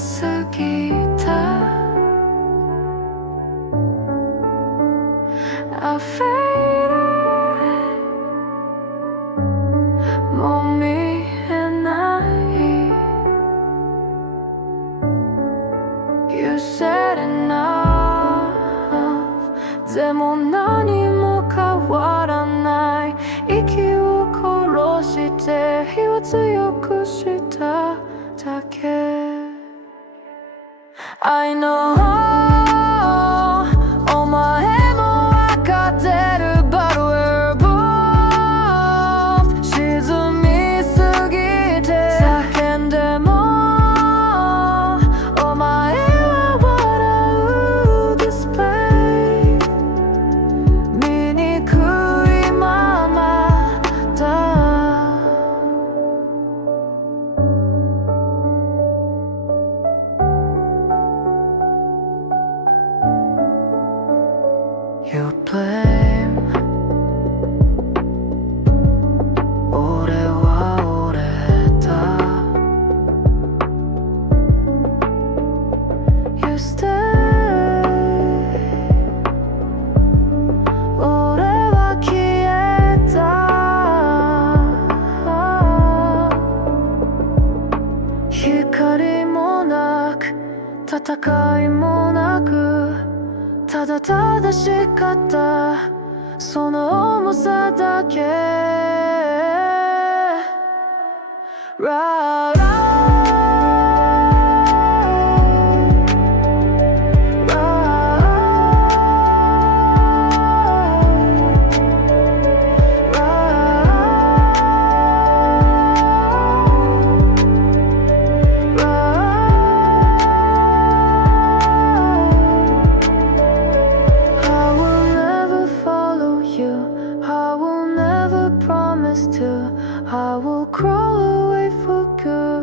過ぎた I faded もう見えない You said enough でも何も変わらない息を殺して火を強くしただけ I know お前もわかってる But we're both 沈みすぎて叫んでもお前は笑う display 醜いままだ You blame 俺は折れた You stay 俺は消えた光もなく戦いもなくただ正しかったその重さだけ Right I will crawl away for good